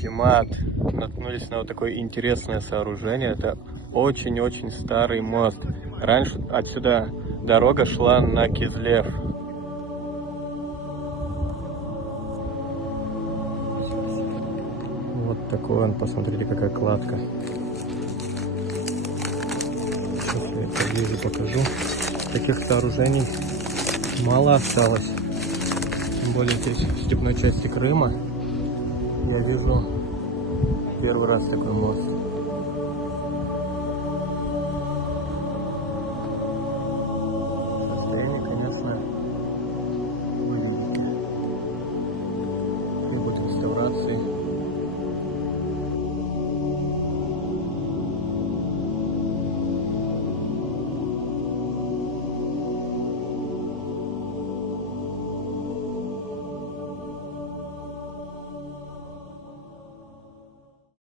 Чимат. Наткнулись на вот такое интересное сооружение. Это очень-очень старый мост. Раньше отсюда дорога шла на Кизлев. Вот такой он, посмотрите, какая кладка. Сейчас я поближе покажу. Таких сооружений мало осталось. Тем более здесь, в степной части Крыма, я вижу первый раз такой мост.